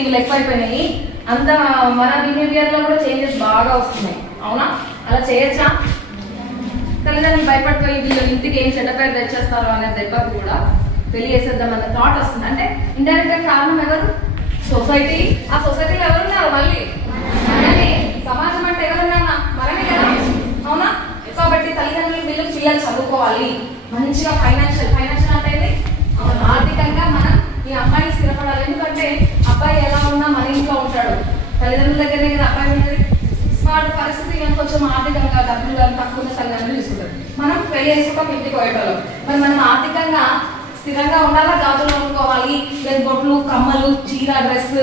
టీవీలు ఎక్కువైపోయినాయి, అంత మన బిహేవియర్లో కూడా చేంజెస్ బాగా వస్తున్నాయి. అవునా? అలా చేయొచ్చా? తల్లిదండ్రులు భయపడిపోయి వీళ్ళు ఇంటికి ఏం చెడ్డ పేరు తెచ్చేస్తారు అనే దెబ్బకు కూడా పెళ్లి చేసేద్దాం అన్న థాట్ వస్తుంది. అంటే ఇండైరెక్ట్ గా కారణం ఎవరు? సొసైటీ. ఆ సొసైటీలో ఎవరున్నారు? మళ్ళీ మనమే. సమాజం అంటే ఎవరున్నారా? మనమే కదా. అవునా? కాబట్టి తల్లిదండ్రులు వీళ్ళు పిల్లలు చదువుకోవాలి మంచిగా, ఫైనాన్షియల్ అంటే ఆర్థికంగా మనం ఈ అమ్మాయిని స్థిరపడాలి. ఎందుకంటే అబ్బాయి ఎలా ఉన్నా మన ఇంట్లో ఉంటాడు, తల్లిదండ్రుల దగ్గరనే కదా అబ్బాయి ఉండేది. వాడి పరిస్థితి కొంచెం ఆర్థికంగా డబ్బులు కానీ తక్కువ తల్లిదండ్రులు తీసుకుంటారు. మనం పెళ్లి చేసుకుంటాం, ఇంటికి పోయేటోళ్ళం. మరి మనం ఆర్థికంగా స్థిరంగా ఉండాలా? గాజులు కొనుక్కోవాలి, లేదు బొట్లు, కమ్మలు, చీర, డ్రెస్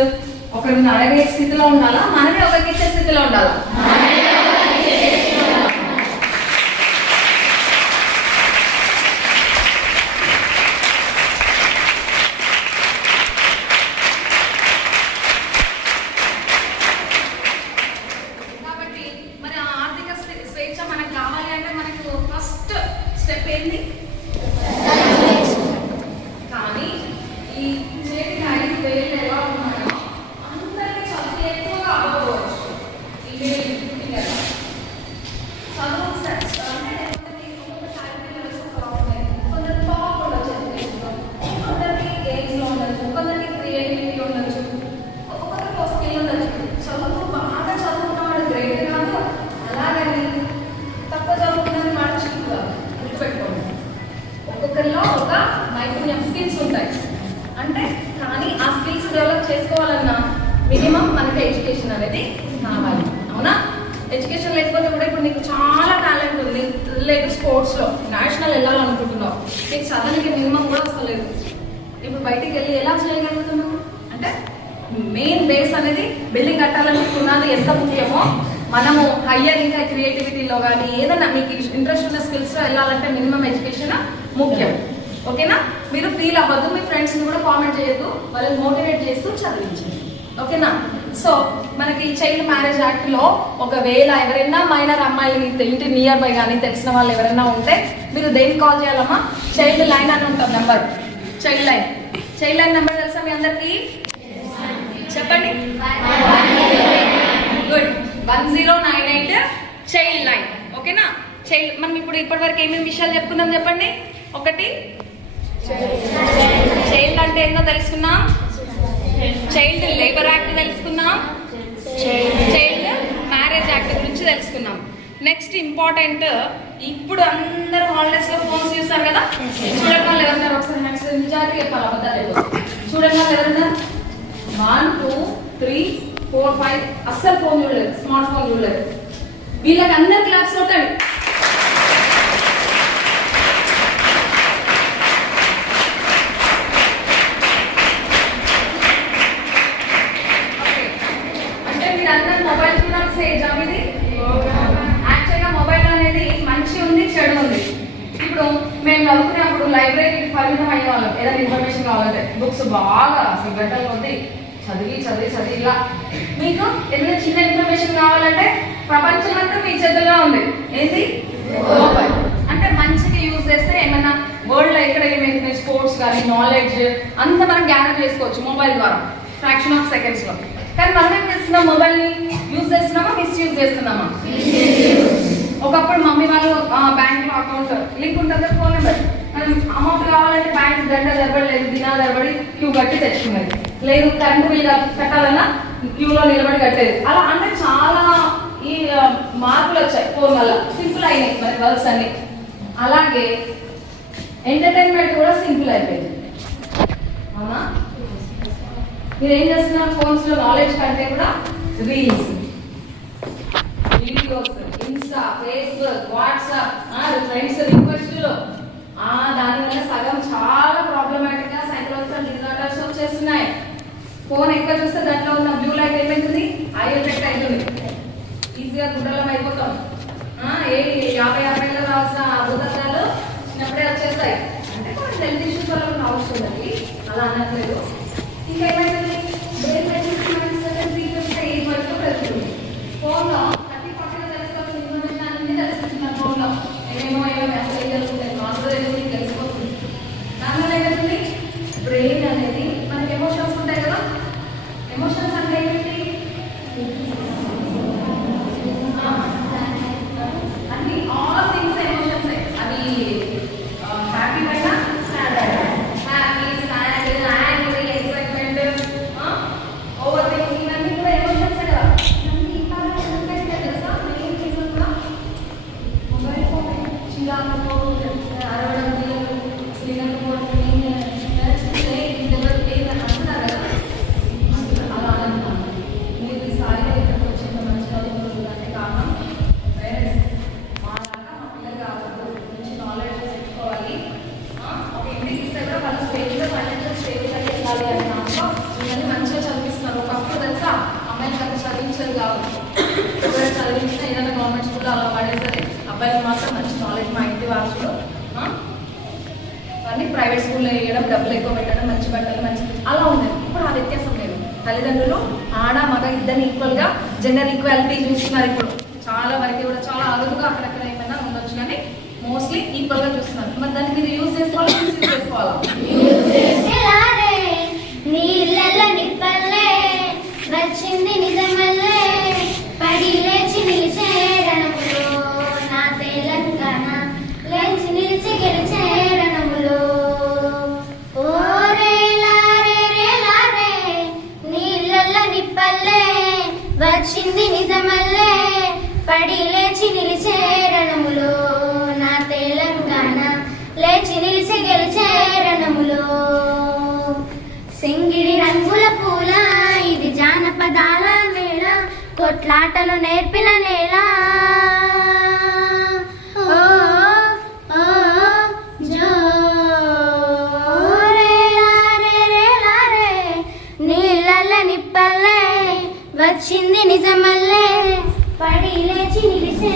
ఒకరిని అడగే స్థితిలో ఉండాలా? మనమే ఒకరికి ఇచ్చే స్థితిలో ఉండాలా? కాబట్టి మరి ఆ ఆర్థిక స్వేచ్ఛ మనకు కావాలి అంటే మనకు ఫస్ట్ స్టెప్ ఏంటి? కానీ ఈ చేతికి 5,000 ఎలా ఉన్నాయో అందరికీ చదువు ఎక్కువగా అవ్వకపోవచ్చు. చదువు కొందరు టాప్ ఉండొచ్చు, కొందరికి గేమ్స్లో ఉండొచ్చు, కొందరికి క్రియేటివిటీ ఉండొచ్చు, ఒక్కొక్కరికి ఒక స్కిల్ ఉండొచ్చు. చదువు బాగా చదువుకున్నవాడు గ్రేట్ కాదు, అలాగని తక్కువ చదువుకున్నది మాట చీపు కాదు. గుర్తుపెట్టుకోండి, ఒక్కొక్కరిలో ఒక నైపుణ్యం, స్కిల్స్ ఉంటాయి. అంటే కానీ ఆ స్కిల్స్ డెవలప్ చేసుకోవాలన్నా మినిమం మనకి ఎడ్యుకేషన్ అనేది కావాలి. అవునా? ఎడ్యుకేషన్ లేకపోతే కూడా ఇప్పుడు నీకు చాలా టాలెంట్ ఉంది, లేదు స్పోర్ట్స్లో నేషనల్ వెళ్ళాలనుకుంటున్నావు, నీకు చదవడానికి మినిమం కూడా వస్తలేదు, ఇప్పుడు బయటికి వెళ్ళి ఎలా చేయగలుగుతున్నావు? అంటే మెయిన్ బేస్ అనేది బిల్డింగ్ కట్టాలనుకున్నది ఎంత ముఖ్యమో, మనము హయ్యర్ ఇంకా క్రియేటివిటీలో కానీ ఏదైనా మీకు ఇంట్రెస్ట్ ఉన్న స్కిల్స్లో వెళ్ళాలంటే మినిమం ఎడ్యుకేషన్ ముఖ్యం. ఓకేనా? మీరు ఫీల్ అవ్వద్దు, మీ ఫ్రెండ్స్ని కూడా కామెంట్ చేయొద్దు, వాళ్ళని మోటివేట్ చేస్తూ చదివించండి. ఓకేనా? సో మనకి చైల్డ్ మ్యారేజ్ యాక్ట్లో ఒకవేళ ఎవరైనా మైనర్ అమ్మాయిలు ఇంటి నియర్ బై కానీ తెలిసిన వాళ్ళు ఎవరైనా ఉంటే మీరు దేనికి కాల్ చేయాలమ్మా? చైల్డ్ లైన్ అని ఉంటుంది నెంబర్, చైల్డ్ లైన్ నెంబర్ తెలుసా మీ అందరికీ? చెప్పండి. గుడ్. 1098 child line. ఓకేనా? మనం ఇప్పుడు ఇప్పటివరకు ఏమేమి విషయాలు చెప్పుకున్నాం చెప్పండి. ఒకటి, చైల్డ్ అంటే ఏందో తెలుసుకున్నాం, చైల్డ్ లేబర్ యాక్ట్ తెలుసుకున్నాం, చైల్డ్ మ్యారేజ్ యాక్ట్ గురించి తెలుసుకున్నాం. నెక్స్ట్ ఇంపార్టెంట్, ఇప్పుడు అందరూ హాలిడేస్ లో ఫోన్స్ చూస్తారు కదా, చూడండి వాళ్ళు ఎవరున్నారు ఒకసారి నెక్స్ట్ నిజాగ్రత్త చెప్పాలి, అబద్ధాలు చూడండి వాళ్ళు ఎవరున్నారు? 1 2 3 4 5 అస్సలు ఫోన్ చూడలేదు, స్మార్ట్ ఫోన్ చూడలేదు. వీళ్ళకి అందరు క్లాస్ కొట్టండి. అందరూ మొబైల్ చూడాల్సిన ఎగ్జామ్ ఇది. యాక్చువల్గా మొబైల్ అనేది మంచి ఉంది, చెడు ఉంది. ఇప్పుడు మేము చదువుకునేప్పుడు లైబ్రరీకి పరిమితం అయ్యే వాళ్ళం, ఏదైనా ఇన్ఫర్మేషన్ కావాలంటే బుక్స్ బాగా అసలు గంటల కొద్ది చదివి ఇలా మీకు ఏదైనా చిన్న ఇన్ఫర్మేషన్ కావాలంటే ప్రపంచం అంతా మీ చేతుల్లో ఉంది. ఏంటి? మొబైల్. అంటే మంచిగా యూజ్ చేస్తే ఏమైనా వరల్డ్లో ఎక్కడ ఏమైనా స్పోర్ట్స్ కానీ నాలెడ్జ్ అంతా మనం గ్యాదర్ చేసుకోవచ్చు మొబైల్ ద్వారా, ఫ్రాక్షన్ ఆఫ్ సెకండ్స్లో. కానీ మనం ఏం చేస్తున్నాం? మొబైల్ని యూజ్ చేస్తున్నామా, మిస్యూజ్ చేస్తున్నామా? ఒకప్పుడు మమ్మీ వాళ్ళు బ్యాంక్లో అకౌంట్ లింక్ ఉంటుంది, ఫోన్ నెంబర్, మనం అమౌంట్ కావాలంటే బ్యాంక్ గంట దరబడి దినాలు దరబడి క్యూ కట్టి తెచ్చుకున్నది, లేదు కరెంటు బిల్ కట్టాలన్నా క్యూలో నిలబడి కట్టేది. అలా అంటే చాలా ఈ మార్పులు వచ్చాయి ఫోన్ వల్ల, సింపుల్ అయినాయి మరి వర్క్స్ అన్ని. అలాగే ఎంటర్టైన్మెంట్ కూడా సింపుల్ అయిపోయింది. అవునా? మీరు ఏం చేస్తున్నారు? ఫోన్స్ లో నాలెడ్జ్ కంటే కూడా reels, videos, Insta, Facebook, WhatsApp, friends రిక్వెస్ట్లు, దానివల్ల సగం చాలా ప్రాబ్లమాటిక్ గా సైకలాజికల్ డిజార్డర్స్ వచ్చేస్తున్నాయి. ఫోన్ ఎక్కువ చూస్తే దాంట్లో ఉన్న బ్లూ లైట్ ఏమైతుంది? ఐ ఎఫెక్ట్ అవుతుంది, ఈజీగా గుడ్డలం అయిపోతాం. 50 రావాల్సిన అద్భుతాలు చిన్నప్పుడే వచ్చేస్తాయి. అంటే మనం హెల్త్ ఇష్యూస్ వల్ల రావచ్చు కదండి, అలా అనట్లేదు. ఇంకా ఏమైతుంది? బ్రెయిన్ ఏజ్ వరకు పెరుగుతుంది. ఫోన్లో 30-40 తెలుసుకోవాల్సిన ఇన్ఫర్మేషన్ అన్ని తెలుసుకుంటున్నారు. ఫోన్లో ఏమేమో అసలు ఏం జరుగుతుంది, మాకు తెలిసిపోతుంది. దానివల్ల ఏమవుతుంది? బ్రెయిన్ అనేది మనకి ఎమోషన్స్ ఉంటాయి కదా, ఎమోషన్స్ చిరాకు అరవడం శ్రీలంకపోవడం అంటున్నారు కదా, అలా అనుకున్నాను. మీరు ఈసారి ఇక్కడికి వచ్చిన మంచి చదువుకుంటుందంటే కారణం పేరెంట్స్. మా లాగా మా పిల్లలు కావద్దు, మంచి నాలెడ్జ్ తెచ్చుకోవాలి. ఒక ఇంటికి ఇస్తే కూడా వాళ్ళ స్టేజ్లో ఫైనాన్షియల్ స్టేజ్లో వెళ్ళాలి అని దాంట్లో ఇవన్నీ మంచిగా చదివిస్తున్నారు. ఒకప్పుడు తెలుసా అమ్మాయిలు అంత చదివించదు కావచ్చు, ఒకవేళ చదివించిన ఏదైనా గవర్నమెంట్ స్కూల్లో అలా పడేసరి, అబ్బాయిలు మాత్రం మంచి నాలెడ్జ్ మా ఇంటి వారసులు. కానీ ప్రైవేట్ స్కూల్లో వేయడం, డబ్బులు ఎక్కువ పెట్టడం, మంచి బట్టలు మంచి అలా ఉండేది. ఇప్పుడు ఆ వ్యత్యాసం లేదు. తల్లిదండ్రులు ఆడ మగ ఇద్దరిని ఈక్వల్గా జెండర్ ఈక్వాలిటీ చూస్తున్నారు. ఇప్పుడు చాలా వరకు కూడా చాలా అరుదుగా అక్కడక్కడ ఏమైనా ఉండొచ్చు, కానీ మోస్ట్లీ ఈక్వల్గా చూస్తున్నారు. మరి దాన్ని మీరు యూజ్ చేసుకోవాలి, యూజ్ చేసుకోవాలా? వచ్చింది నిజమల్లే పడి లేచి నిలిచే రణములో నా తెలంగాణ, లేచి నిలిచి గెలిచే రణములో. ఓ రేలారే రేలారే నీళ్ళల్లో నిప్పల్లే వచ్చింది నిజమల్లే పడి లేచి నిలిచే రణములో నా తెలంగాణ, లేచి నిలిచి గెలిచే రణములో. సింగిడి రంగుల పూల ఇది జానపదాల మేళ, కొట్లాటలు నేర్పిన నేల. ఓ ఓ జో రేలారే రేలారే నీళ్ళల్ల నిప్పల్లే వచ్చింది నిజమల్లే పడి లేచి నిలిచే